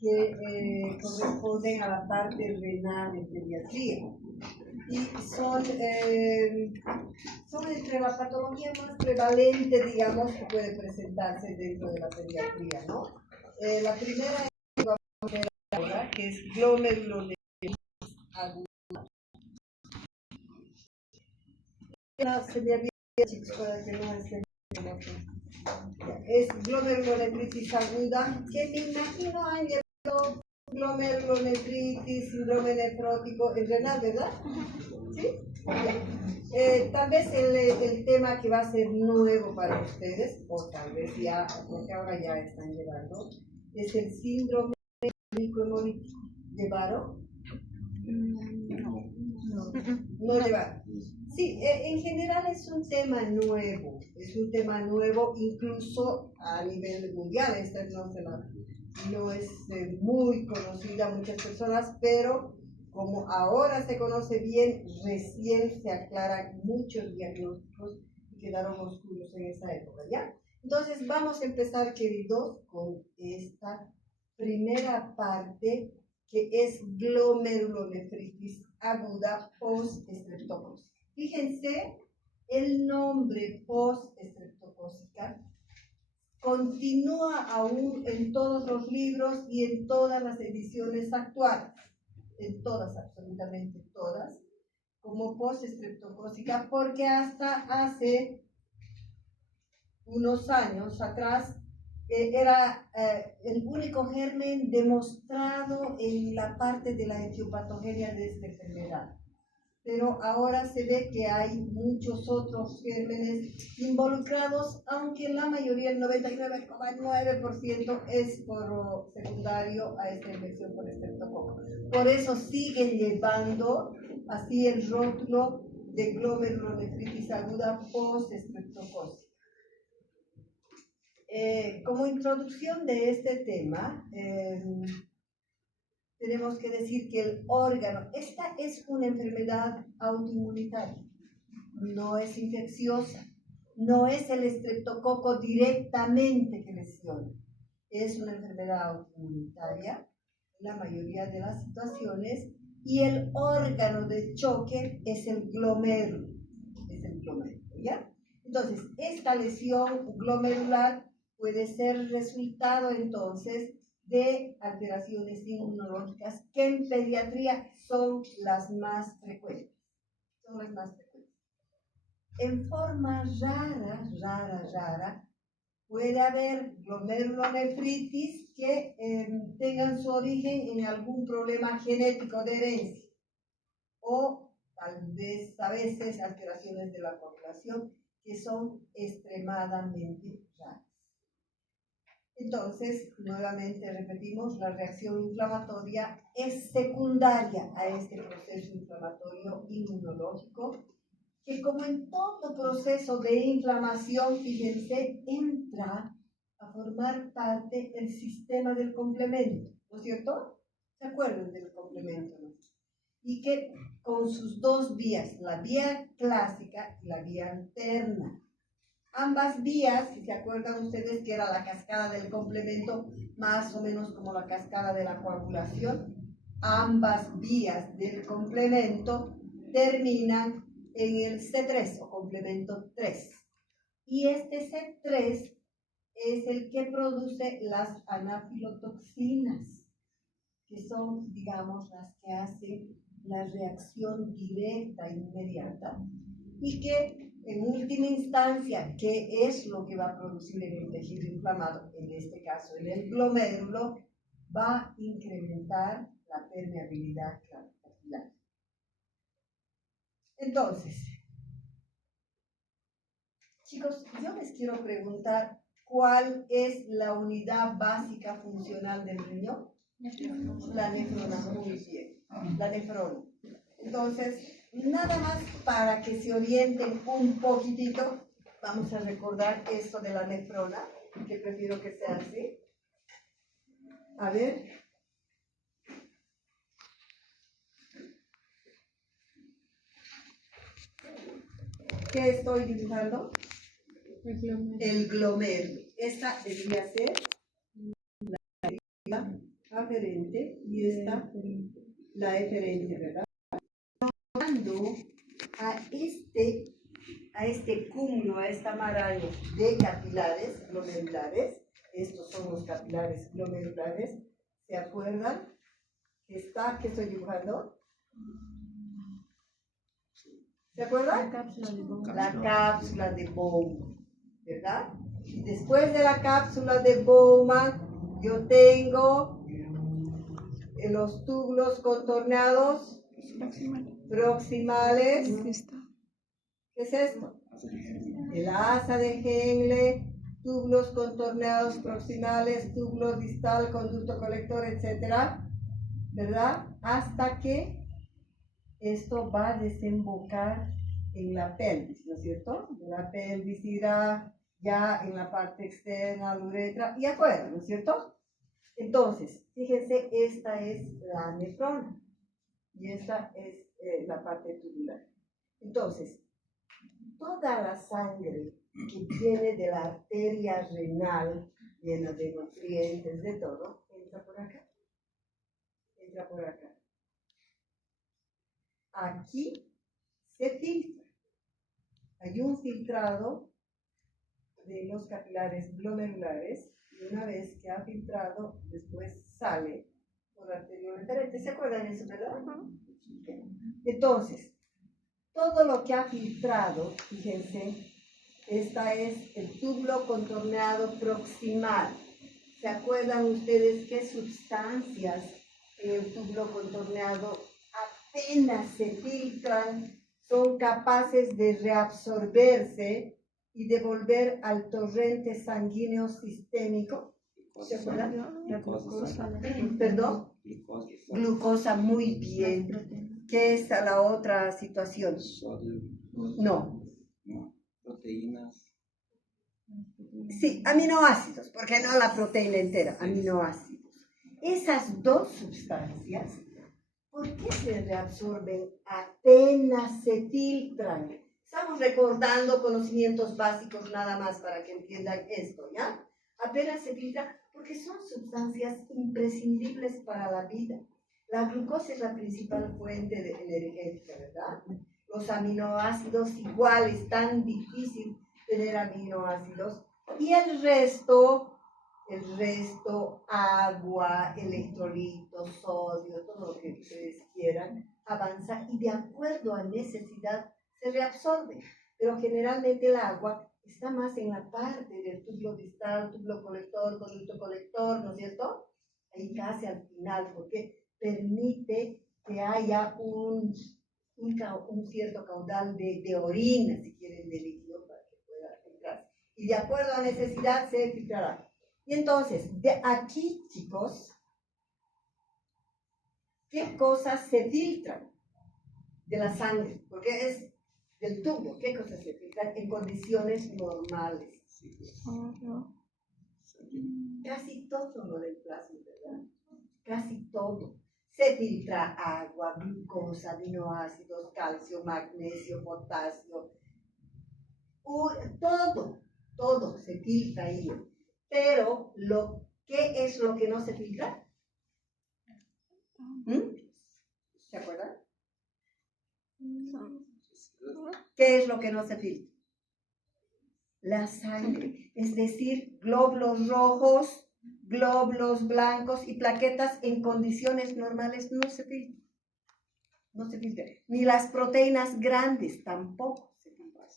que corresponden a la parte renal en pediatría. Y son entre la patología más prevalente, digamos, que puede presentarse dentro de la pediatría, ¿no? La primera es ahora, que es glomerulonefritis aguda. Se me había dicho para que no esté. Es glomerulonefritis aguda, que me imagino han llevado glomerulonefritis, síndrome nefrótico en renal, ¿verdad? ¿Sí? Tal vez el tema que va a ser nuevo para ustedes, o tal vez ya, porque ahora ya están llevando, es el síndrome hemolítico. ¿Llevaron? No llevaron. Sí, en general es un tema nuevo, incluso a nivel mundial. Esta no es muy conocida a muchas personas, pero como ahora se conoce bien, recién se aclaran muchos diagnósticos que quedaron oscuros en esa época, ¿ya? Entonces vamos a empezar, queridos, con esta primera parte, que es glomerulonefritis aguda post-estreptocócica. Fíjense, el nombre post-estreptocócica continúa aún en todos los libros y en todas las ediciones actuales, en todas, absolutamente todas, como post-estreptocócica, porque hasta hace unos años atrás era el único germen demostrado en la parte de la etiopatogenia de esta enfermedad. Pero ahora se ve que hay muchos otros gérmenes involucrados, aunque la mayoría, el 99,9%, es por secundario a esta infección por estreptococo. Por eso siguen llevando así el rótulo de glomerulonefritis aguda post-estreptocócica. Como introducción de este tema, tenemos que decir que el órgano, esta es una enfermedad autoinmunitaria, no es infecciosa, no es el estreptococo directamente que lesiona, es una enfermedad autoinmunitaria en la mayoría de las situaciones, y el órgano de choque es el glomérulo, ¿ya? Entonces, esta lesión glomerular puede ser resultado entonces de alteraciones inmunológicas que en pediatría son las más frecuentes. En forma rara, puede haber glomerulonefritis que tengan su origen en algún problema genético de herencia, o tal vez a veces alteraciones de la coagulación que son extremadamente raras. Entonces, nuevamente repetimos, la reacción inflamatoria es secundaria a este proceso inflamatorio inmunológico, que como en todo proceso de inflamación, fíjense, entra a formar parte del sistema del complemento, ¿no es cierto? ¿Se acuerdan del complemento, no? Y que con sus dos vías, la vía clásica y la vía alterna. Ambas vías, si se acuerdan ustedes que era la cascada del complemento, más o menos como la cascada de la coagulación, ambas vías del complemento terminan en el C3 o complemento 3. Y este C3 es el que produce las anafilotoxinas, que son, digamos, las que hacen la reacción directa, inmediata, y que en última instancia, ¿qué es lo que va a producir en el tejido inflamado? En este caso, en el glomérulo, va a incrementar la permeabilidad capilar. Entonces, chicos, yo les quiero preguntar, ¿cuál es la unidad básica funcional del riñón? La nefrona, muy bien, la nefrona. Entonces, nada más para que se orienten un poquitito, vamos a recordar esto de la nefrona, que prefiero que sea así. A ver. ¿Qué estoy dibujando? El glomérulo. Esta debería ser la aferente y esta la eferente, ¿verdad? A este cúmulo, a esta maraña de capilares glomerulares, estos son los capilares glomerulares, ¿se acuerdan? ¿Qué estoy dibujando? ¿Se acuerdan? La cápsula de Bowman, ¿verdad? Y después de la cápsula de Bowman, yo tengo los túbulos contorneados proximales. ¿Qué es esto? El asa de Henle, túbulos contorneados proximales, túbulo distal, conducto colector, etc. ¿Verdad? Hasta que esto va a desembocar en la pelvis, ¿no es cierto? De la pelvis irá ya en la parte externa, la uretra y afuera, ¿no es cierto? Entonces, fíjense, esta es la nefrona y esta es la parte tubular. Entonces, toda la sangre que viene de la arteria renal, llena de nutrientes, de todo, entra por acá. Entra por acá. Aquí se filtra. Hay un filtrado de los capilares glomerulares y una vez que ha filtrado, después sale por arteriol enterante. ¿Se acuerdan de eso, verdad? Entonces, todo lo que ha filtrado, fíjense, esta es el túbulo contorneado proximal. ¿Se acuerdan ustedes qué sustancias en el túbulo contorneado apenas se filtran, son capaces de reabsorberse y devolver al torrente sanguíneo sistémico? ¿Se acuerdan? ¿Perdón? Glucosa, muy bien. ¿Qué es la otra situación? No. Proteínas. Sí, aminoácidos, porque no la proteína entera, aminoácidos. Esas dos sustancias, ¿por qué se reabsorben? Apenas se filtran. Estamos recordando conocimientos básicos nada más para que entiendan esto, ¿ya? Apenas se filtran porque son sustancias imprescindibles para la vida. La glucosa es la principal fuente energética, ¿verdad? Los aminoácidos igual, es tan difícil tener aminoácidos. Y el resto, agua, electrolitos, sodio, todo lo que ustedes quieran, avanza y de acuerdo a necesidad se reabsorbe. Pero generalmente el agua está más en la parte del túbulo distal, túbulo colector, conducto colector, ¿no es cierto? Ahí casi al final, porque permite que haya un cierto caudal de orina, si quieren, de líquido para que pueda filtrar. Y de acuerdo a necesidad se filtrará. Y entonces, de aquí, chicos, ¿qué cosas se filtran de la sangre? Porque es del tubo. ¿Qué cosas se filtran en condiciones normales? Casi todo lo del plasma, ¿verdad? Casi todo. Se filtra agua, glucosa, aminoácidos, calcio, magnesio, potasio. Todo se filtra ahí. Pero, ¿qué es lo que no se filtra? ¿Se acuerdan? ¿Qué es lo que no se filtra? La sangre, es decir, glóbulos rojos, glóbulos blancos y plaquetas en condiciones normales no se filtran. No se filtran. Ni las proteínas grandes tampoco se filtran.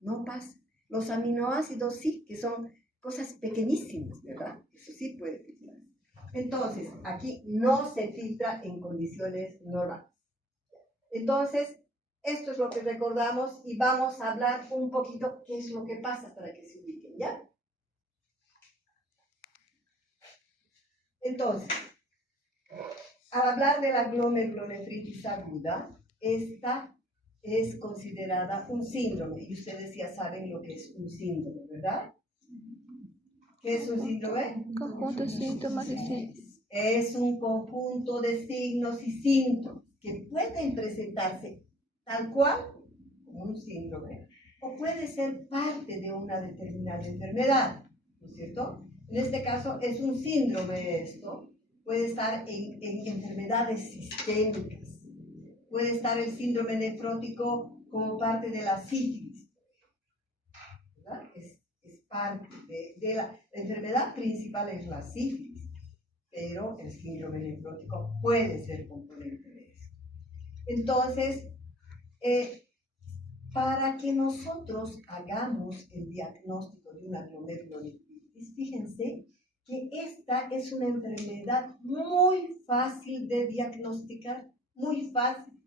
No pasa. Los aminoácidos sí, que son cosas pequeñísimas, ¿verdad? Eso sí puede filtrar. Entonces, aquí no se filtra en condiciones normales. Entonces, esto es lo que recordamos y vamos a hablar un poquito qué es lo que pasa para que se ubiquen, ¿ya? Entonces, al hablar de la glomerulonefritis aguda, esta es considerada un síndrome y ustedes ya saben lo que es un síndrome, ¿verdad? ¿Qué es un síndrome? Conjunto de síntomas y signos. Es un conjunto de signos y síntomas que pueden presentarse tal cual como un síndrome o puede ser parte de una determinada enfermedad, ¿no es cierto? En este caso es un síndrome esto, puede estar en enfermedades sistémicas, puede estar el síndrome nefrótico como parte de la sífilis, ¿verdad? Es parte de la enfermedad principal es la sífilis, pero el síndrome nefrótico puede ser componente de eso. Entonces, para que nosotros hagamos el diagnóstico de una glomerulonefritis, fíjense que esta es una enfermedad muy fácil de diagnosticar, muy fácil.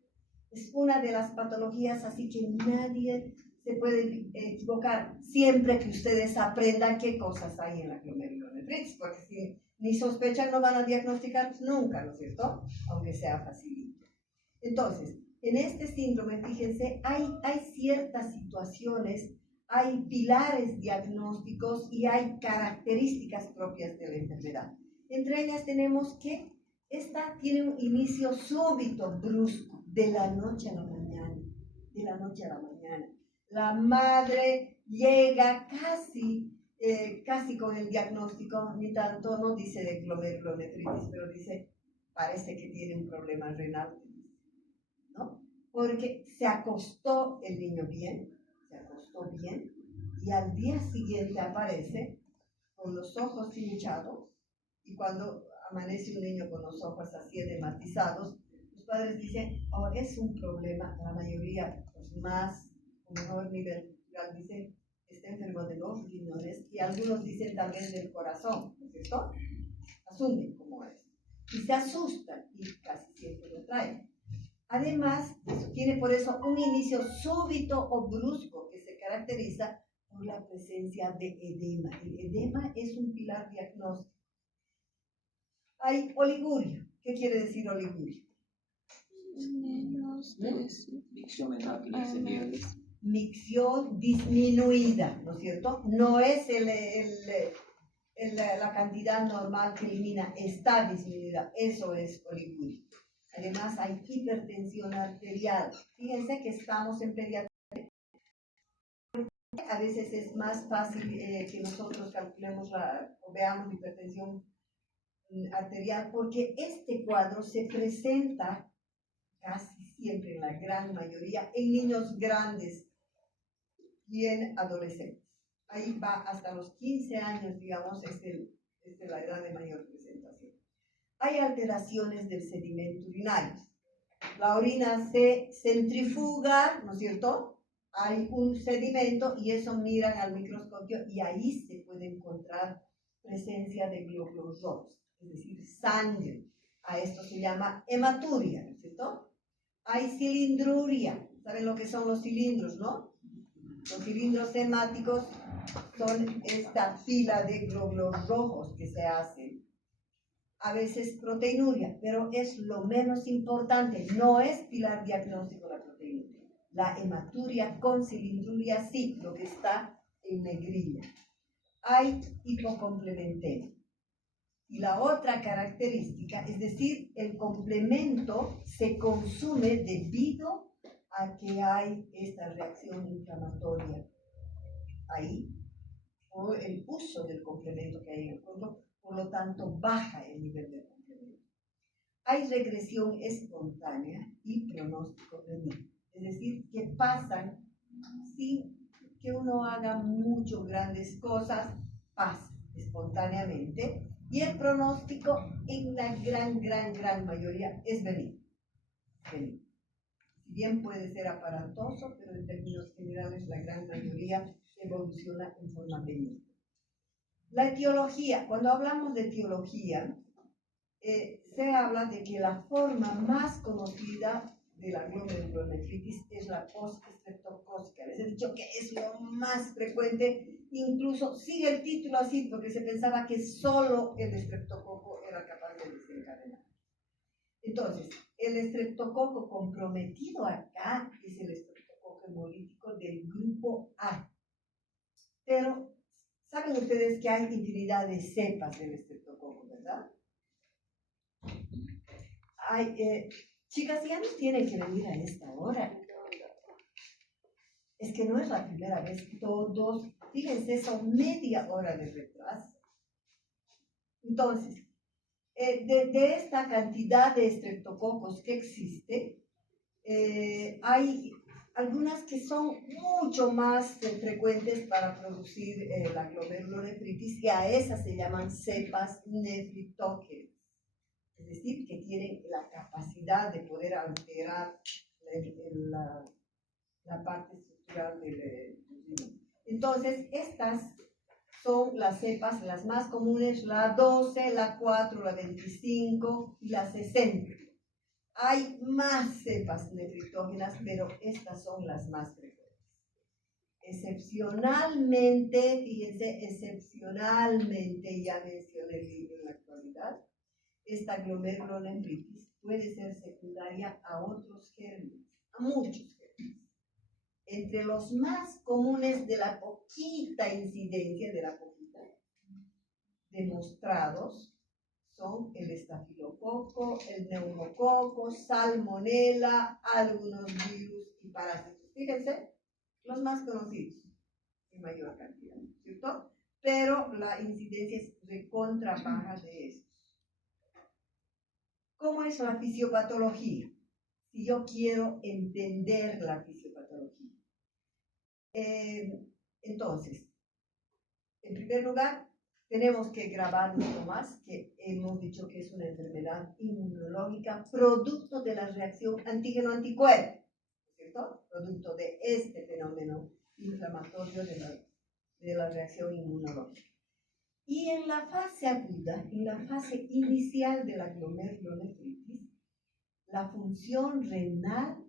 Es una de las patologías, así que nadie se puede equivocar, siempre que ustedes aprendan qué cosas hay en la glomerulonefritis, porque si ni sospechan no van a diagnosticar nunca, ¿no es cierto? Aunque sea facilito. Entonces, en este síndrome, fíjense, hay ciertas situaciones, hay pilares diagnósticos y hay características propias de la enfermedad. Entre ellas tenemos que esta tiene un inicio súbito, brusco, de la noche a la mañana, de la noche a la mañana. La madre llega casi con el diagnóstico, ni tanto, no dice de glomerulonefritis, pero dice, parece que tiene un problema renal, ¿no? Porque se acostó el niño bien, y al día siguiente aparece con los ojos hinchados, y cuando amanece un niño con los ojos así edematizados, los padres dicen, oh, es un problema, la mayoría, pues más o mejor nivel, dicen, está enfermo de los riñones, y algunos dicen también del corazón, ¿no es cierto? Asumen como es, y se asustan, y casi siempre lo traen. Además, tiene por eso un inicio súbito o brusco que se caracteriza por la presencia de edema. El edema es un pilar diagnóstico. Hay oliguria. ¿Qué quiere decir oliguria? Menos de micción disminuida, ¿no es cierto? No es la cantidad normal que elimina, está disminuida. Eso es oliguria. Además, hay hipertensión arterial. Fíjense que estamos en pediatría. A veces es más fácil que nosotros calculemos o veamos hipertensión arterial, porque este cuadro se presenta casi siempre, en la gran mayoría, en niños grandes y en adolescentes. Ahí va hasta los 15 años, digamos, es la edad de mayor presentación. Hay alteraciones del sedimento urinario. La orina se centrifuga, ¿no es cierto? Hay un sedimento y eso miran al microscopio y ahí se puede encontrar presencia de glóbulos rojos, es decir, sangre. A esto se llama hematuria, ¿no es cierto? Hay cilindruria. ¿Saben lo que son los cilindros, no? Los cilindros hemáticos son esta fila de glóbulos rojos que se hacen. A veces proteinuria, pero es lo menos importante, no es pilar diagnóstico la proteinuria. La hematuria con cilindruria sí, lo que está en negrilla. Hay hipocomplementemia. Y la otra característica, es decir, el complemento se consume debido a que hay esta reacción inflamatoria ahí, o el uso del complemento que hay en el cuerpo. Por lo tanto, baja el nivel de complemento. Hay regresión espontánea y pronóstico benigno. Es decir, que pasan sin que uno haga muchas grandes cosas, pasa espontáneamente. Y el pronóstico en la gran mayoría es benigno. Si bien puede ser aparatoso, pero en términos generales la gran mayoría evoluciona en forma benigna. La etiología, cuando hablamos de etiología, se habla de que la forma más conocida de la glomerulonefritis es la post-estreptocócica. Les he dicho que es lo más frecuente, incluso sigue el título así porque se pensaba que solo el estreptococo era capaz de desencadenar. Entonces, el estreptococo comprometido acá es el estreptococo hemolítico del grupo A. Pero saben ustedes que hay infinidad de cepas del estreptococo, ¿verdad? Chicas, ya no tienen que venir a esta hora. Es que no es la primera vez. Todos, fíjense, son media hora de retraso. Entonces, De esta cantidad de estreptococos que existe, hay algunas que son mucho más frecuentes para producir la glomerulonefritis, y a esas se llaman cepas nefritógenas, es decir, que tienen la capacidad de poder alterar la parte estructural del riñón. Entonces, estas son las cepas las más comunes, la 12, la 4, la 25 y la 60. Hay más cepas nefritógenas, pero estas son las más frecuentes. Excepcionalmente, fíjense, excepcionalmente, ya mencioné el libro en la actualidad, esta glomerulonefritis puede ser secundaria a otros gérmenes, a muchos gérmenes. Entre los más comunes de la poquita incidencia, demostrados, son el estafilococo, el neumococo, salmonela, algunos virus y parásitos. Fíjense, los más conocidos en mayor cantidad, ¿cierto? Pero la incidencia es recontra baja de estos. ¿Cómo es la fisiopatología? Si yo quiero entender la fisiopatología. Entonces, en primer lugar, tenemos que grabar mucho más, que hemos dicho que es una enfermedad inmunológica producto de la reacción antígeno-anticuerpo, ¿cierto? Producto de este fenómeno inflamatorio de la reacción inmunológica. Y en la fase aguda, en la fase inicial de la glomerulonefritis, la función renal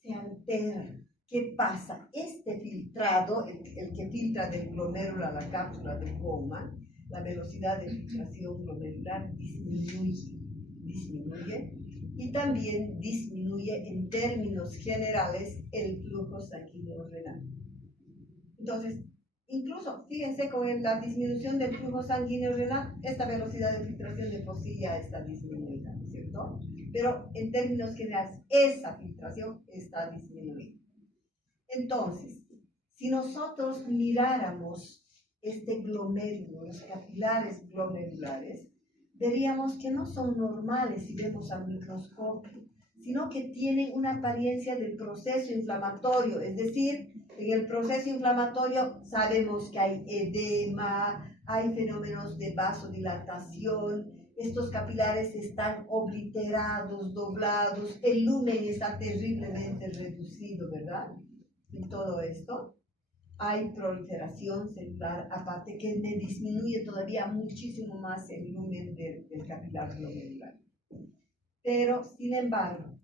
se altera. ¿Qué pasa? Este filtrado, el que filtra del glomérulo a la cápsula de Bowman, la velocidad de filtración glomerular disminuye y también disminuye en términos generales el flujo sanguíneo renal. Entonces, incluso, fíjense, con la disminución del flujo sanguíneo renal, esta velocidad de filtración de por sí ya está disminuida, ¿cierto? Pero en términos generales, esa filtración está disminuida. Entonces, si nosotros miráramos este glomérulo, los capilares glomerulares, veríamos que no son normales si vemos al microscopio, sino que tienen una apariencia del proceso inflamatorio, es decir, en el proceso inflamatorio sabemos que hay edema, hay fenómenos de vasodilatación, estos capilares están obliterados, doblados, el lumen está terriblemente reducido, ¿verdad? En todo esto hay proliferación celular, aparte que me disminuye todavía muchísimo más el lumen del capilar glomerular. Pero, sin embargo,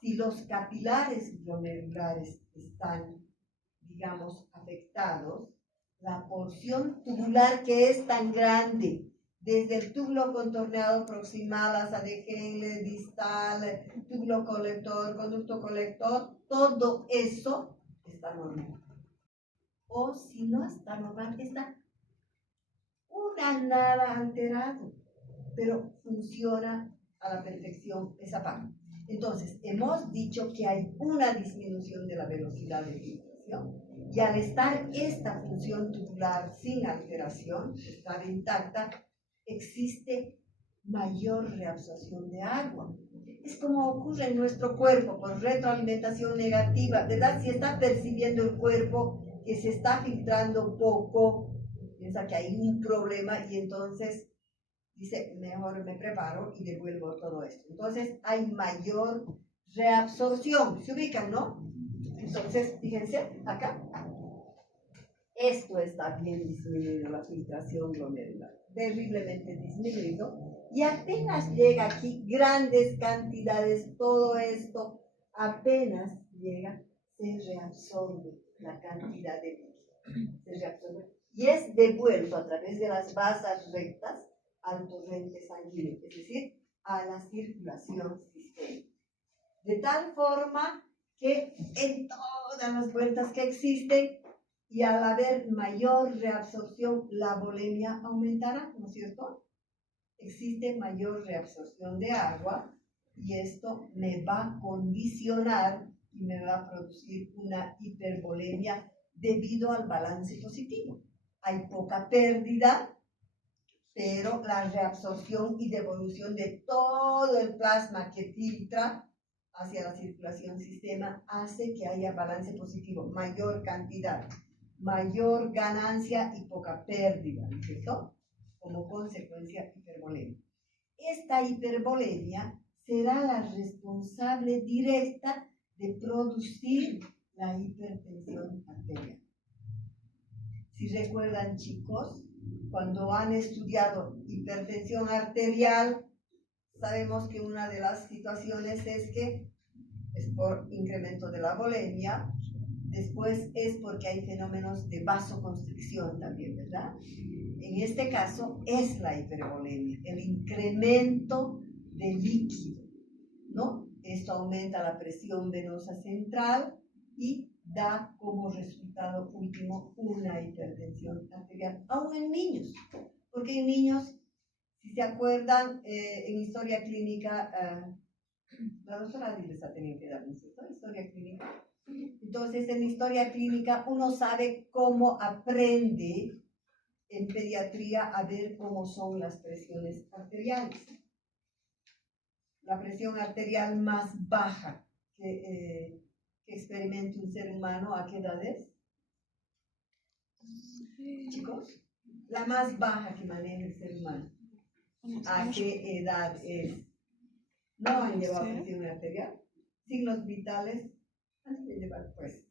si los capilares glomerulares están, digamos, afectados, la porción tubular que es tan grande, desde el túbulo contorneado proximal hasta el distal, túbulo colector, conducto colector, todo eso está normal. O si no está normal, está una nada alterado, pero funciona a la perfección esa parte. Entonces, hemos dicho que hay una disminución de la velocidad de filtración, y al estar esta función tubular sin alteración, estar intacta, existe mayor reabsorción de agua. Es como ocurre en nuestro cuerpo con retroalimentación negativa, ¿verdad? Si está percibiendo el cuerpo que se está filtrando poco, piensa que hay un problema y entonces dice, mejor me preparo y devuelvo todo esto. Entonces hay mayor reabsorción. ¿Se ubican, no? Entonces, fíjense, acá. Esto está bien disminuido, la filtración glomerular. Terriblemente disminuido. Y apenas llega aquí grandes cantidades, todo esto apenas llega, se reabsorbe la cantidad de líquido. Se reabsorbe. Y es devuelto a través de las vasas rectas al torrente sanguíneo, es decir, a la circulación sistémica. De tal forma que en todas las vueltas que existen, y al haber mayor reabsorción, la volemia aumentará, ¿no es cierto? Existe mayor reabsorción de agua y esto me va a condicionar y me va a producir una hipervolemia debido al balance positivo. Hay poca pérdida pero la reabsorción y devolución de todo el plasma que filtra hacia la circulación sistema hace que haya balance positivo, mayor cantidad, mayor ganancia y poca pérdida, ¿no es cierto? Como consecuencia hipervolemia. Esta hipervolemia será la responsable directa de producir la hipertensión arterial. Si recuerdan, chicos, cuando han estudiado hipertensión arterial, sabemos que una de las situaciones es que es por incremento de la volemia, después es porque hay fenómenos de vasoconstricción también, ¿verdad? En este caso es la hipervolemia, el incremento de líquido, ¿no? Esto aumenta la presión venosa central y da como resultado último una hipertensión arterial, aún en niños, porque en niños, si se acuerdan, en historia clínica, la doctora Adi les ha tenido que dar, ¿no es cierto? Historia clínica. Entonces, en historia clínica uno sabe cómo aprende en pediatría a ver cómo son las presiones arteriales. La presión arterial más baja que experimenta un ser humano, ¿a qué edad es? Chicos, la más baja que maneja el ser humano, ¿a qué edad es? ¿No han llevado presión arterial? Signos vitales, antes de llevar pues.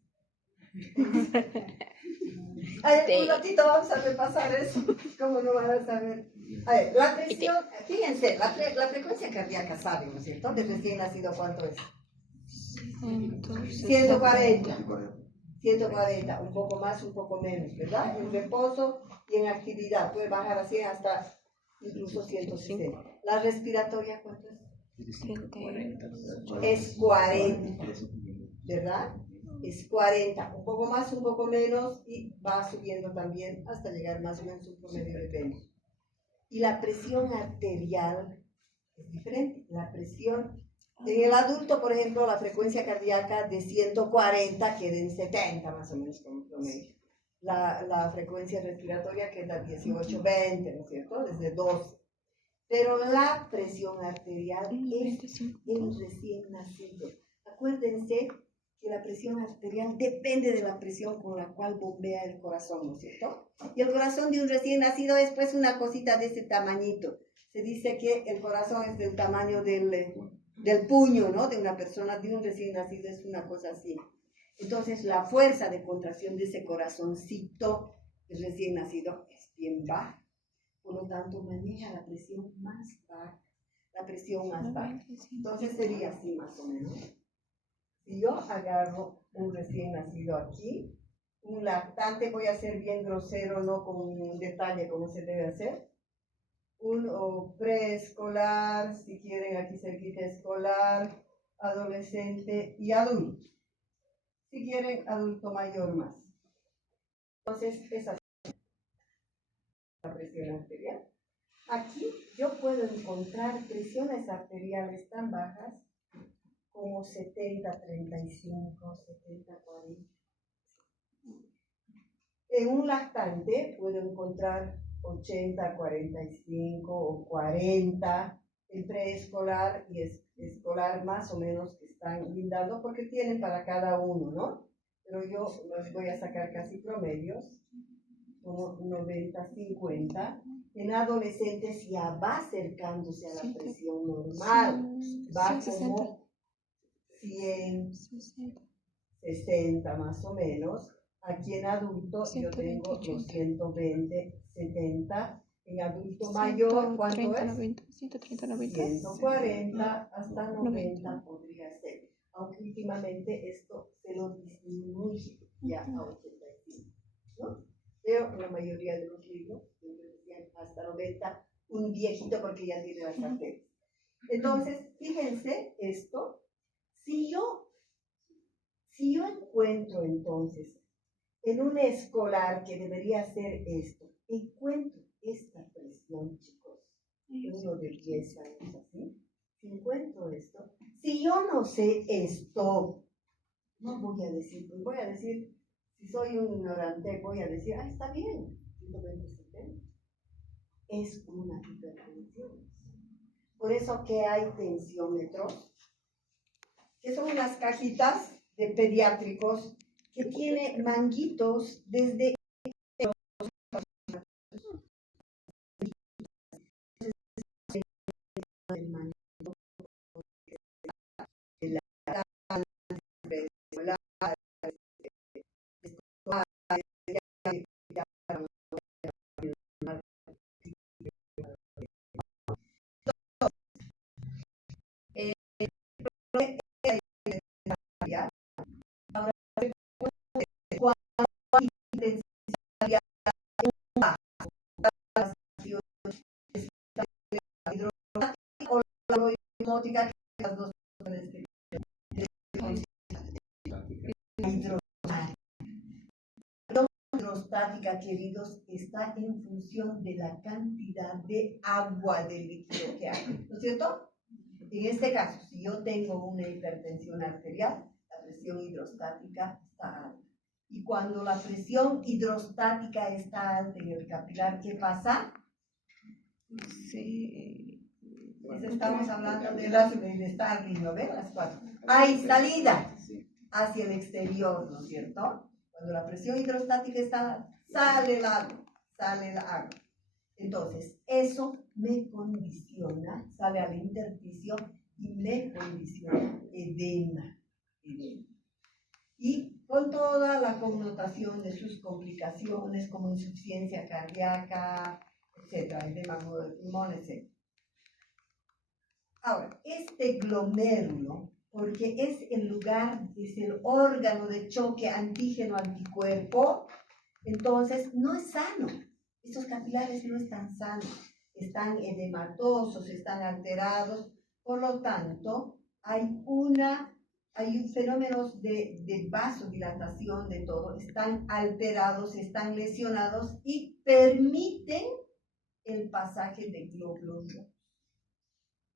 A ver, un ratito vamos a repasar eso, ¿cómo no van a saber? A ver, la presión, fíjense, la frecuencia cardíaca saben, ¿no es cierto? De recién nacido, ¿cuánto es? 140. 140, un poco más, un poco menos, ¿verdad? En reposo y en actividad, puede bajar a 100 hasta incluso 160. La respiratoria, ¿cuánto es? Es 40, ¿verdad? Es 40, un poco más, un poco menos, y va subiendo también hasta llegar más o menos un promedio de 20. Y la presión arterial es diferente. La presión en el adulto, por ejemplo, la frecuencia cardíaca de 140 queda en 70 más o menos como promedio. La frecuencia respiratoria queda 18, 20, ¿no es cierto? Desde 12. Pero la presión arterial es en recién nacido. Acuérdense que la presión arterial depende de la presión con la cual bombea el corazón, ¿no es cierto? Y el corazón de un recién nacido es pues una cosita de ese tamañito. Se dice que el corazón es del tamaño del puño, ¿no? De una persona, de un recién nacido, es una cosa así. Entonces la fuerza de contracción de ese corazoncito del recién nacido es bien baja. Por lo tanto, maneja la presión más baja. La presión más baja. Entonces sería así más o menos. Si yo agarro un recién nacido aquí, un lactante, voy a ser bien grosero, no con un detalle como se debe hacer. Un preescolar, si quieren aquí cerquita escolar, adolescente y adulto. Si quieren, adulto mayor más. Entonces, esa es la presión arterial. Aquí yo puedo encontrar presiones arteriales tan bajas como 70-35, 70-40. En un lactante puedo encontrar 80-45 o 40. El preescolar y escolar más o menos que están brindando porque tienen para cada uno, ¿no? Pero yo los voy a sacar casi promedios, como 90-50. En adolescentes ya va acercándose a la presión normal, va como 100, 60 más o menos. Aquí en adulto yo tengo los 120, 70. En adulto mayor, ¿cuánto es? 140 hasta 90 podría ser. Aunque últimamente esto se lo disminuye ya a 85, ¿no? Pero en la mayoría de los libros decían hasta 90, un viejito porque ya tiene las arterias. Entonces, fíjense esto. Si yo encuentro entonces en un escolar que debería ser esto, encuentro esta presión, chicos, uno de 10 años así, si encuentro esto, si yo no sé esto, no voy a decir, si soy un ignorante, voy a decir, está bien, 120-70. es una hipertensión. Por eso que hay tensiómetros, que son unas cajitas de pediátricos que tienen manguitos desde el manguito de la preescolar, hipnótica, que las dos hidrostática, queridos, está en función de la cantidad de agua del líquido que hay, ¿no es cierto? En este caso, si yo tengo una hipertensión arterial, la presión hidrostática está alta. Y cuando la presión hidrostática está alta en el capilar, ¿qué pasa? Sí. Pues estamos hablando de las de estar ¿no ven? Las cuatro. Hay salida hacia el exterior, ¿no es cierto? Cuando la presión hidrostática está, sale el agua. Entonces, eso me condiciona, sale al intersticio y me condiciona edema. Y con toda la connotación de sus complicaciones como insuficiencia cardíaca, etcétera, edema agudo de pulmón, etc. Ahora, este glomérulo, porque es el lugar, es el órgano de choque antígeno-anticuerpo, entonces no es sano. Estos capilares no están sanos, están edematosos, están alterados, por lo tanto, hay fenómenos de vasodilatación de todo, están alterados, están lesionados y permiten el pasaje de glóbulos rojos.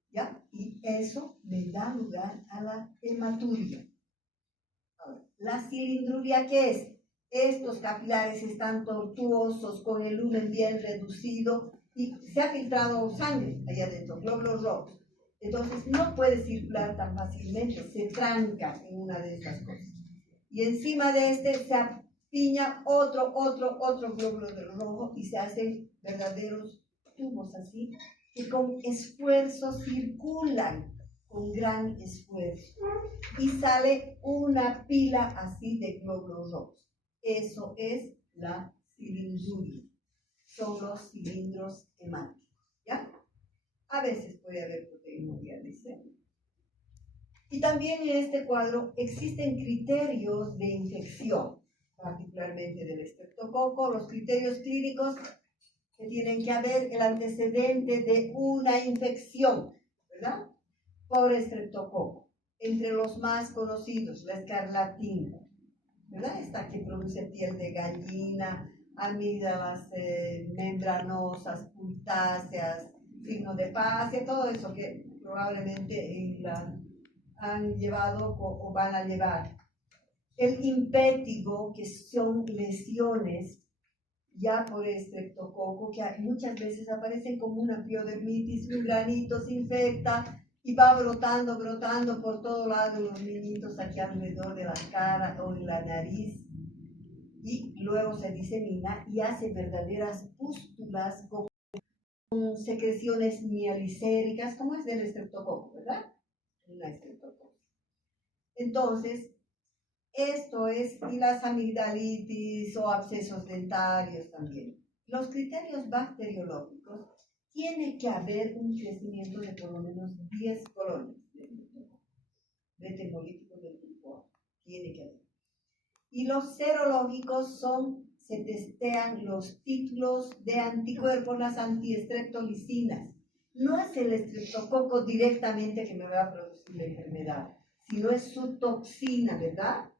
¿Ya? Y eso le da lugar a la hematuria. Ahora, la cilindruria, ¿qué es? Estos capilares están tortuosos, con el lumen bien reducido y se ha filtrado sangre allá adentro, glóbulos rojos. Entonces no puede circular tan fácilmente, se tranca en una de estas cosas. Y encima de este se apiña otro glóbulo rojo y se hacen verdaderos tubos así, que con esfuerzo circulan, con gran esfuerzo. Y sale una pila así de glóbulos rojos. Eso es la cilindruria. Son los cilindros hemáticos, ¿ya? A veces puede haber proteinuria, dice. Y también en este cuadro existen criterios de infección, particularmente del estreptococo, los criterios clínicos que tienen que haber el antecedente de una infección, ¿verdad? Por estreptococo. Entre los más conocidos, la escarlatina, ¿verdad? Esta que produce piel de gallina, amígdalas membranosas, pultáceas, signo de paz, y todo eso que probablemente han llevado o van a llevar. El impétigo, que son lesiones ya por estreptococo, que muchas veces aparecen como una piodermitis, un granito se infecta y va brotando por todo lado, los niñitos aquí alrededor de la cara o en la nariz, y luego se disemina y hace verdaderas pústulas con secreciones mielicéricas, como es del estreptococo, ¿verdad? Una estreptococo. Entonces, esto es, y las amigdalitis o abscesos dentarios también. Los criterios bacteriológicos, tiene que haber un crecimiento de por lo menos 10 colonias de hemolíticos del grupo A. Tiene que haber. Y los serológicos se testean los títulos de anticuerpos, las antiestreptolicinas. No es el estreptococo directamente que me va a producir la enfermedad, sino es su toxina, ¿verdad?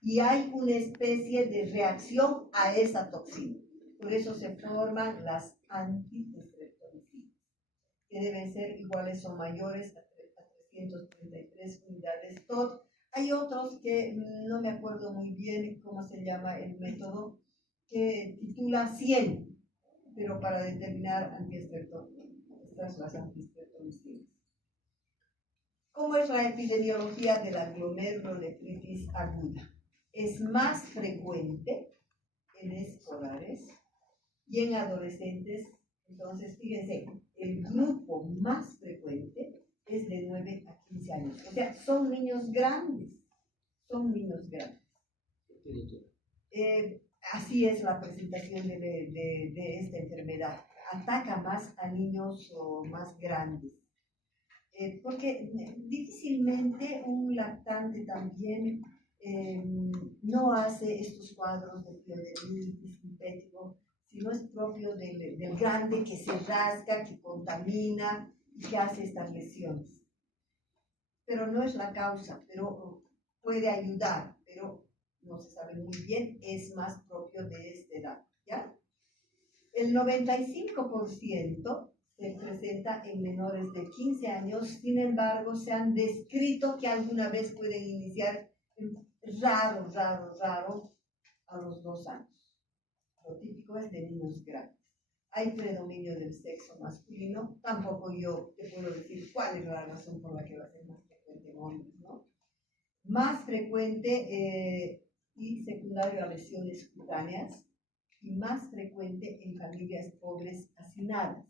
Y hay una especie de reacción a esa toxina. Por eso se forman las antiestreptolicinas, que deben ser iguales o mayores a 333 unidades TOT. Hay otros que no me acuerdo muy bien cómo se llama el método, que titula 100, pero para determinar estas las antiestreptolicinas. ¿Cómo es la epidemiología de la glomerulonefritis aguda? Es más frecuente en escolares y en adolescentes. Entonces, fíjense, el grupo más frecuente es de 9 a 15 años. O sea, son niños grandes. Son niños grandes. Así es la presentación de esta enfermedad. Ataca más a niños más grandes. Porque difícilmente un lactante también no hace estos cuadros de pielonefritis, impétigo, sino es propio del grande que se rasca, que contamina y que hace estas lesiones. Pero no es la causa, pero puede ayudar, pero no se sabe muy bien, es más propio de esta edad, ¿ya? El 95% se presenta en menores de 15 años, sin embargo, se han descrito que alguna vez pueden iniciar raro, a los 2 años. Lo típico es de niños grandes. Hay predominio del sexo masculino, tampoco yo te puedo decir cuál es la razón por la que va a ser más frecuente en hombres, ¿no? Más frecuente y secundario a lesiones cutáneas, y más frecuente en familias pobres hacinadas.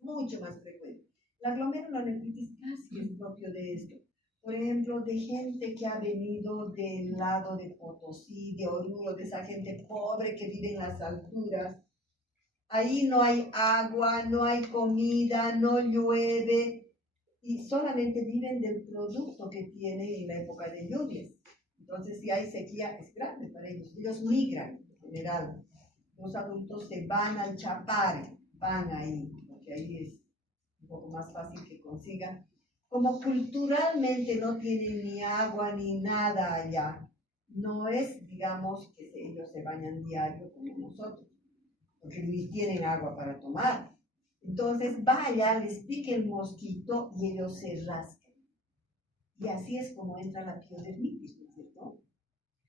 Es mucho más frecuente. La glomerulonefritis casi es propio de esto. Por ejemplo, de gente que ha venido del lado de Potosí, de Oruro, de esa gente pobre que vive en las alturas. Ahí no hay agua, no hay comida, no llueve, y solamente viven del producto que tienen en la época de lluvias. Entonces, si hay sequía, es grande para ellos. Ellos migran en general. Los adultos se van al Chapare, van ahí, porque ahí es un poco más fácil que consigan. Como culturalmente no tienen ni agua ni nada allá, no es, digamos, que ellos se bañan diario como nosotros, porque ni tienen agua para tomar. Entonces, vaya, les pique el mosquito y ellos se rascan. Y así es como entra la piodermitis, ¿no es cierto?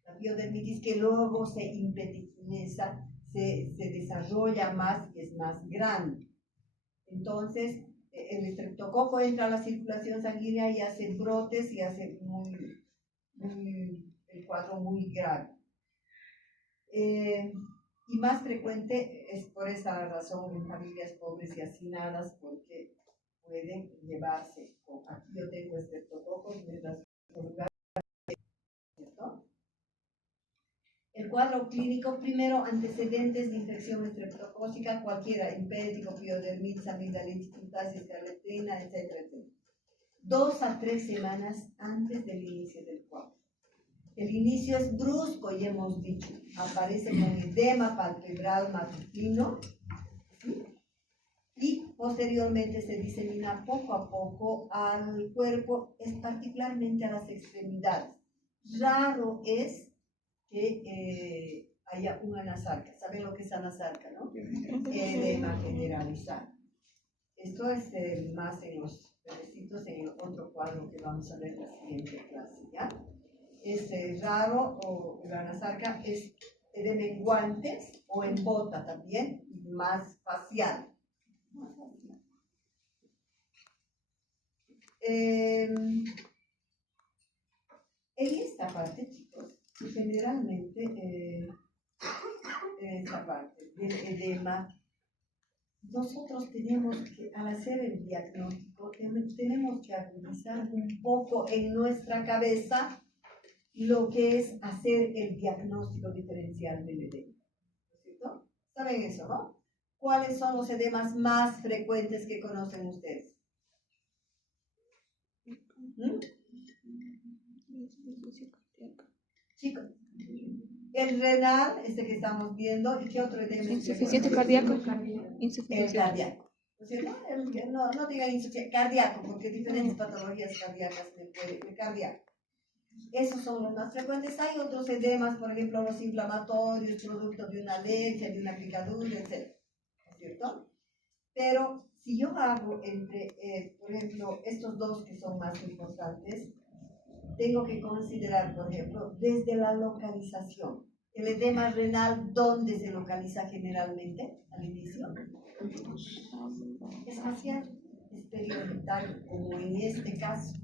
La piodermitis que luego se impetiginesa, se desarrolla más y es más grande. Entonces, el estreptococo entra a la circulación sanguínea y hace brotes y hace el cuadro muy grave. Y más frecuente es por esa razón en familias pobres y hacinadas, porque pueden llevarse. Aquí yo tengo estreptococos, ¿cierto? El cuadro clínico, primero, antecedentes de infección estreptocócica, cualquiera, impético, piodermitis, amigdalitis, frutasis, escarlatina, etcétera, etcétera. 2 a 3 semanas antes del inicio del cuadro. El inicio es brusco, ya hemos dicho. Aparece con edema palpebral matutino, ¿sí? Y posteriormente se disemina poco a poco al cuerpo, es particularmente a las extremidades. Raro es que haya una anasarca. ¿Saben lo que es anasarca, no? Edema generalizado. Esto es más en los bebecitos, en el otro cuadro que vamos a ver en la siguiente clase, ¿ya? Es raro, o la anasarca es edema en guantes o en bota también, y más facial. En esta parte, chicos, generalmente en esta parte del edema, nosotros tenemos que, al hacer el diagnóstico, tenemos que agudizar un poco en nuestra cabeza lo que es hacer el diagnóstico diferencial del edema. ¿No es cierto? ¿Saben eso, no? ¿Cuáles son los edemas más frecuentes que conocen ustedes? Chicos, el renal, este que estamos viendo, ¿y qué otro edema? Insuficiente cardíaco. El cardíaco. ¿No es cierto? No digan insuficiente cardíaco, porque diferentes patologías cardíacas el cardíaco. Esos son los más frecuentes. Hay otros edemas, por ejemplo, los inflamatorios, producto de una alergia, de una picadura, etc. ¿No es cierto? Pero si yo hago entre, por ejemplo, estos dos que son más importantes, tengo que considerar, por ejemplo, desde la localización. El edema renal, ¿dónde se localiza generalmente al inicio? Es facial, es periodontal, como en este caso.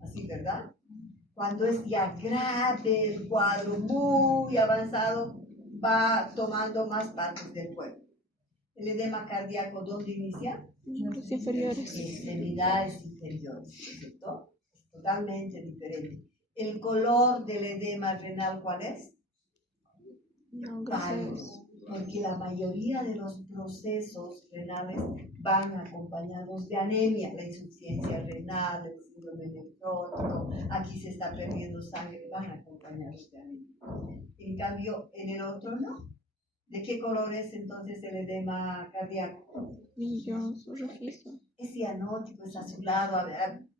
Así, ¿verdad? Cuando es ya grave, el cuadro muy avanzado, va tomando más partes del cuerpo. El edema cardíaco, ¿dónde inicia? Los inferiores. Extremidades inferiores, ¿cierto? Es totalmente diferente. ¿El color del edema renal cuál es? No, Pálido, gracias. porque la mayoría de los procesos renales van acompañados de anemia, la insuficiencia renal, el síndrome nefrótico, aquí se está perdiendo sangre, van acompañados de anemia. En cambio, en el otro no. ¿De qué color es entonces el edema cardíaco? Millones, rojizo. Es cianótico, es azulado,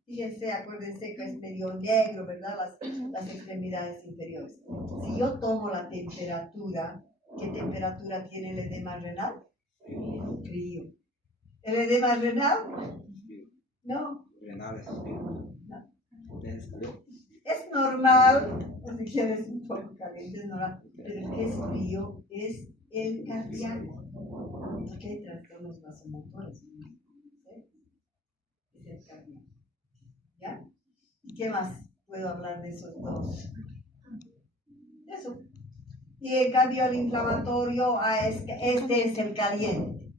fíjense, acuérdense que es medio negro, ¿verdad? Las extremidades inferiores. Si yo tomo la temperatura, ¿qué temperatura tiene el edema renal? Frío. ¿El edema renal? No. Renales. No. ¿Tienes calor? Es normal, o si quieres un poco caliente, es normal, pero el que es frío es el cardíaco, porque hay trastornos vasomotores, ¿sí? Es el cardíaco. ¿Ya? ¿Y qué más puedo hablar de esos dos? Eso. Y en cambio el inflamatorio, este es el caliente,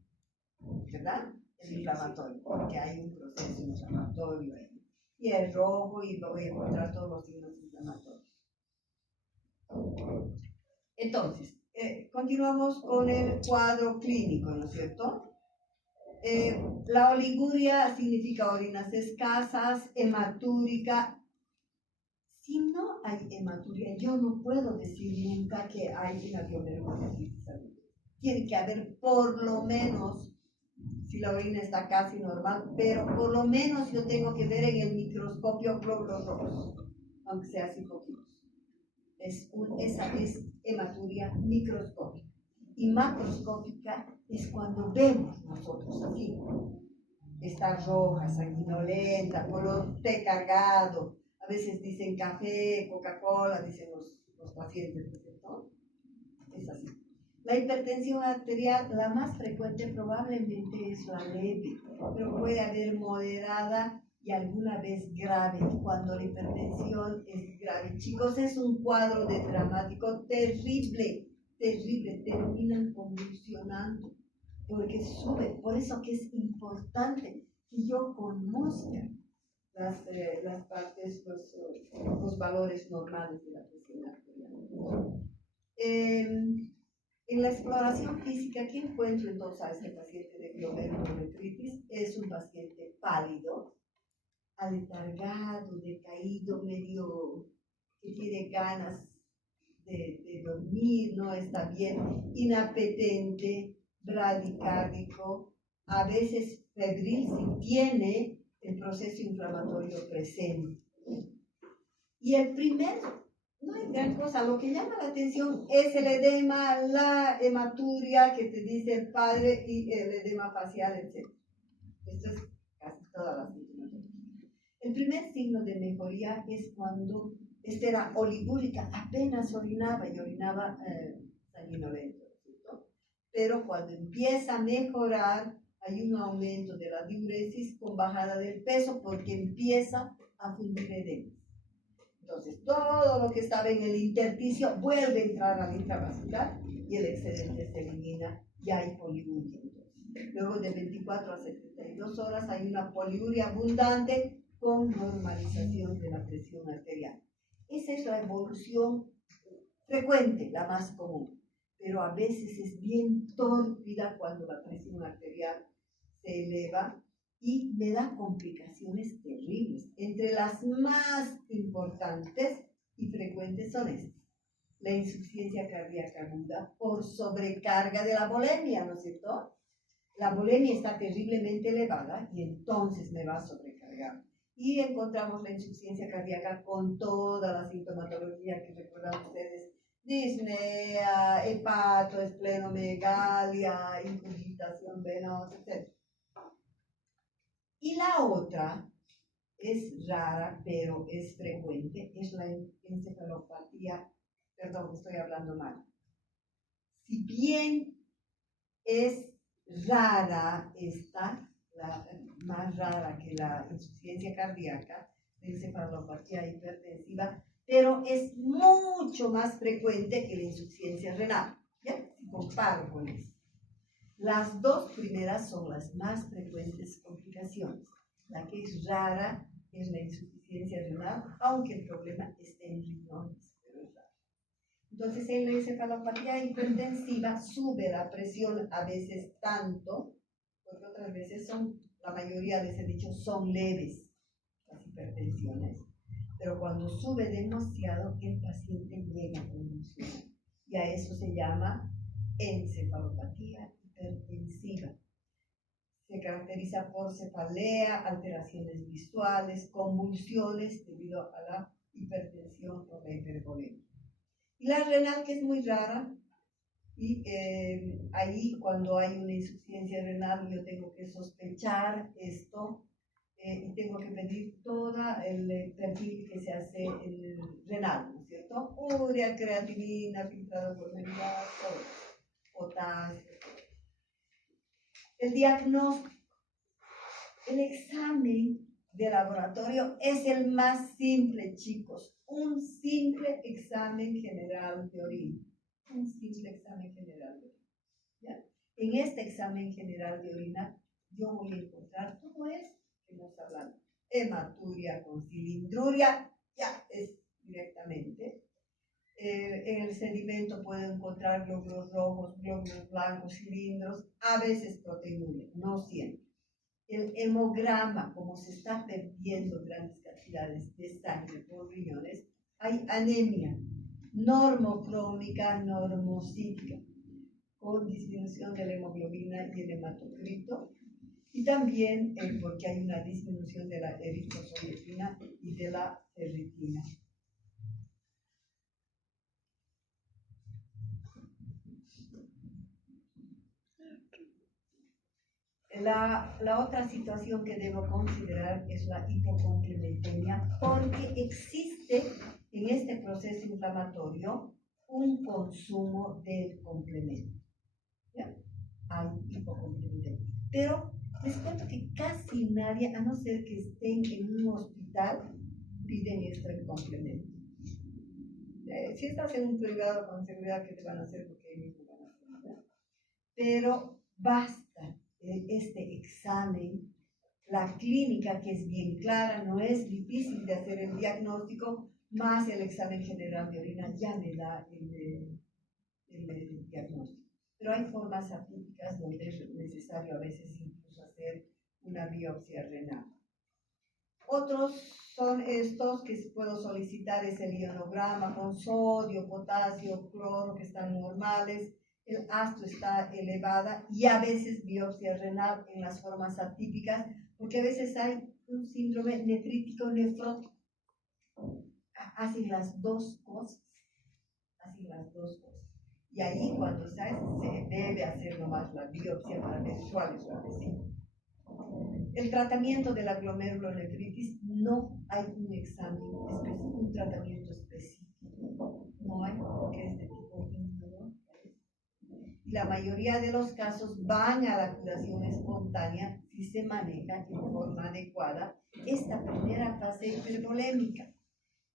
¿verdad? El inflamatorio, porque hay un proceso inflamatorio ahí. Y el rojo, y lo voy a encontrar todos los signos inflamatorios. Entonces, continuamos con el cuadro clínico, ¿no es cierto? La oliguria significa orinas escasas, hematúrica. Si no hay hematuria, yo no puedo decir nunca que hay una glomerulonefritis aguda. Tiene que haber por lo menos, si la orina está casi normal, pero por lo menos yo tengo que ver en el microscopio glóbulos rojos, aunque sea así poquitos. Esa es hematuria microscópica. Y macroscópica es cuando vemos nosotros así. Está roja, sanguinolenta, color té cargado. A veces dicen café, Coca-Cola, dicen los pacientes, ¿no? Es así. La hipertensión arterial, la más frecuente probablemente es la leve, pero puede haber moderada y alguna vez grave, cuando la hipertensión es grave. Chicos, es un cuadro de dramático terrible, terrible, terminan convulsionando, porque sube, por eso que es importante que yo conozca las partes, los valores normales de la presión arterial. En la exploración física, ¿qué encuentro entonces a este paciente de glomerulonefritis? Es un paciente pálido, aletargado, decaído, medio que tiene ganas de dormir, no está bien, inapetente, bradicárdico, a veces febril si tiene el proceso inflamatorio presente. Y el primer, no hay gran cosa, lo que llama la atención es el edema, la hematuria que te dice el padre y el edema facial, etc. Esto es casi toda la sintomatología. El primer signo de mejoría es cuando esta era oligúrica, apenas orinaba y orinaba sanguinolento, ¿cierto? Pero cuando empieza a mejorar, hay un aumento de la diuresis con bajada del peso porque empieza a fundir edema. Entonces, todo lo que estaba en el intersticio vuelve a entrar al intravascular y el excedente se elimina y hay poliuria. Luego de 24 a 72 horas hay una poliuria abundante con normalización de la presión arterial. Esa es la evolución frecuente, la más común, pero a veces es bien tórpida cuando la presión arterial se eleva y me da complicaciones terribles. Entre las más importantes y frecuentes son estas: la insuficiencia cardíaca aguda por sobrecarga de la volemia, ¿no es cierto? La volemia está terriblemente elevada y entonces me va a sobrecargar. Y encontramos la insuficiencia cardíaca con toda la sintomatología que recuerdan ustedes: disnea, hepato, esplenomegalia, incurgitación venosa, etc. Y la otra es rara, pero es frecuente, es la encefalopatía perdón, estoy hablando mal. Si bien es rara esta, más rara que la insuficiencia cardíaca, la encefalopatía hipertensiva, pero es mucho más frecuente que la insuficiencia renal, ¿ya? Si comparo con eso. Las dos primeras son las más frecuentes complicaciones. La que es rara es la insuficiencia renal, aunque el problema esté en riñones, pero es raro. Entonces, en la encefalopatía hipertensiva sube la presión a veces tanto, porque otras veces son, la mayoría les he dicho, son leves las hipertensiones, pero cuando sube demasiado, el paciente llega a convulsionar. Y a eso se llama encefalopatía hipertensiva. Se caracteriza por cefalea, alteraciones visuales, convulsiones debido a la hipertensión o la hipervolemia. Y la renal, que es muy rara, y ahí cuando hay una insuficiencia renal yo tengo que sospechar esto y tengo que pedir todo el perfil que se hace en renal, ¿no es cierto? Urea, creatinina, filtrado por glomerular, potasio. El diagnóstico. El examen de laboratorio es el más simple, chicos. Un simple examen general de orina. Un simple examen general de orina. ¿Ya? En este examen general de orina yo voy a encontrar todo esto que hemos hablado. Hematuria con cilindruria, ya es directamente. En el sedimento puedo encontrar glóbulos rojos, glóbulos blancos, cilindros, a veces proteinuria, no siempre. El hemograma, como se está perdiendo grandes cantidades de sangre por riñones, hay anemia normocrómica, normocítica, con disminución de la hemoglobina y el hematocrito, y también porque hay una disminución de la eritropoyetina y de la ferritina. La otra situación que debo considerar es la hipocomplementemia, porque existe en este proceso inflamatorio un consumo del complemento. ¿Ya? Hay hipocomplementemia. Pero les cuento que casi nadie, a no ser que estén en un hospital, piden este complemento. Si estás en un privado, con seguridad que te van a hacer porque ellos lo van a hacer, ¿verdad? Pero basta este examen, la clínica que es bien clara, no es difícil de hacer el diagnóstico, más el examen general de orina ya me da el diagnóstico. Pero hay formas atípicas donde es necesario a veces incluso hacer una biopsia renal. Otros son estos que puedo solicitar, es el ionograma con sodio, potasio, cloro, que están normales, el astro está elevada, y a veces biopsia renal en las formas atípicas, porque a veces hay un síndrome nefrítico nefrótico. Hacen las dos cosas. Y ahí cuando se debe hacer nomás la biopsia para ver cuál es la lesión. El tratamiento de la glomerulonefritis no hay un examen específico, un tratamiento específico. No hay, porque es de tipo inmunológico. La mayoría de los casos van a la curación espontánea si se maneja de forma adecuada esta primera fase hipervolémica.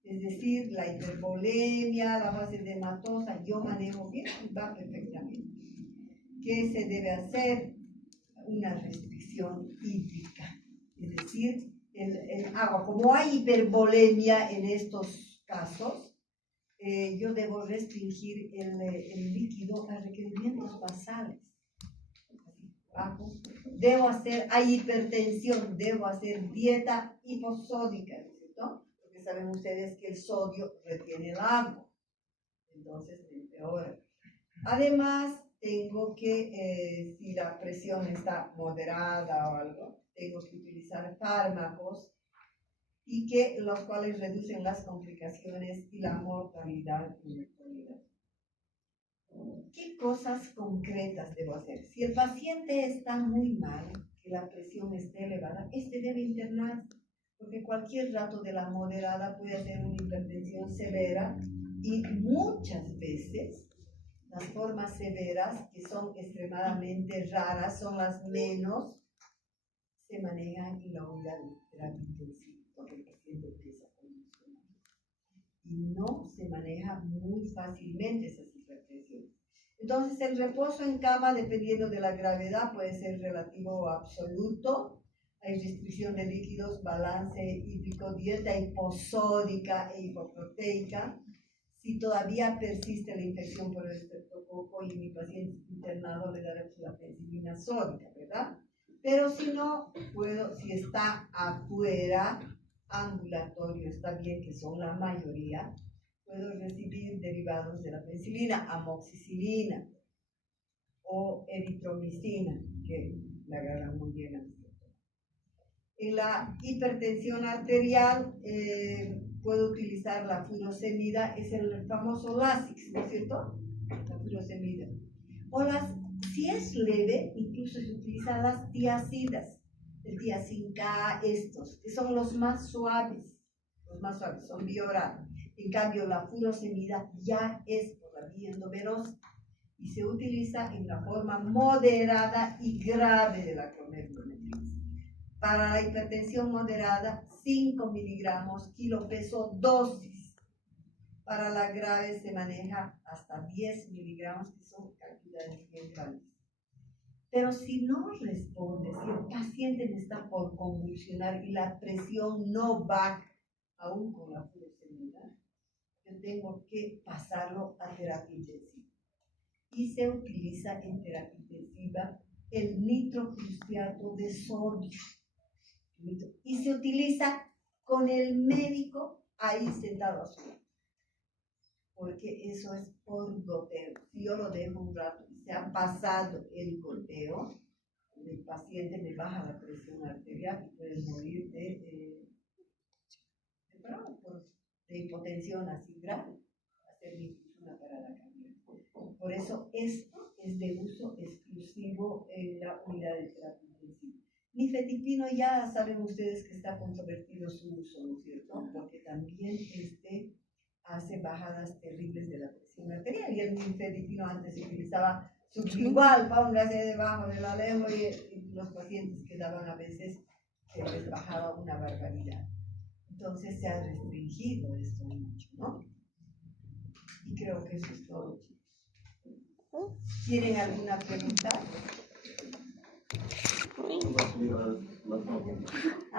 Es decir, la hipervolemia, la fase edematosa, yo manejo bien y va perfectamente. ¿Qué se debe hacer? Una restricción hídrica. Es decir, el agua. Como hay hipervolemia en estos casos, yo debo restringir el líquido a requerimientos basales. Debo hacer, hay hipertensión, debo hacer dieta hiposódica, ¿cierto? Porque saben ustedes que el sodio retiene el agua, entonces me empeora. Además, tengo que, si la presión está moderada o algo, tengo que utilizar fármacos y que los cuales reducen las complicaciones y la mortalidad en la actualidad. ¿Qué cosas concretas debo hacer? Si el paciente está muy mal, que la presión esté elevada, debe internarse, porque cualquier rato de la moderada puede hacer una hipertensión severa y muchas veces las formas severas, que son extremadamente raras, son las menos, se manejan en la unidad de terapia intensiva, porque el paciente empieza a convulsionar. Y no se maneja muy fácilmente esas hipertensiones. Entonces, el reposo en cama, dependiendo de la gravedad, puede ser relativo o absoluto. Hay restricción de líquidos, balance hídrico, dieta hiposódica e hipoproteica. Si todavía persiste la infección por el estreptococo y mi paciente internado, le daremos la penicilina sódica, ¿verdad? Pero si no, si está afuera, ambulatorio, está bien, que son la mayoría, puedo recibir derivados de la penicilina, amoxicilina o eritromicina, que la agarran muy bien al cierto. En la hipertensión arterial, puedo utilizar la furosemida, es el famoso Lasix, ¿no es cierto? La furosemida. Si es leve, incluso se utilizan las tiazidas, el tiazin-K, estos, que son los más suaves, son bioral. En cambio, la furosemida ya es por la vía endovenosa y se utiliza en la forma moderada y grave de la glomerulonephritis. Para la hipertensión moderada, 5 miligramos kilo peso dosis. Para la grave se maneja hasta 10 miligramos, que son cantidades bien grandes. Pero si no responde, si el paciente está por convulsionar y la presión no baja, aún con la furosemida, yo tengo que pasarlo a terapia intensiva. Y se utiliza en terapia intensiva el nitrocruciato de sodio. Y se utiliza con el médico ahí sentado a su lado. Porque eso es por goteo. Si yo lo dejo un rato y se ha pasado el goteo, el paciente me baja la presión arterial y puede morir de hipotensión así grave, hacer una parada cardíaca. Por eso esto es de uso exclusivo en la unidad de terapia intensiva. Nifedipino ya saben ustedes que está controvertido su uso, ¿no es cierto? Porque también hace bajadas terribles de la presión arterial, y el nifedipino antes se utilizaba sublingual, póngase debajo de la lengua, y los pacientes quedaban a veces, les bajaba una barbaridad. Entonces se ha restringido esto mucho, ¿no? Y creo que eso es todo, chicos. ¿Tienen alguna pregunta?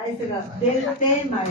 Ese era del tema.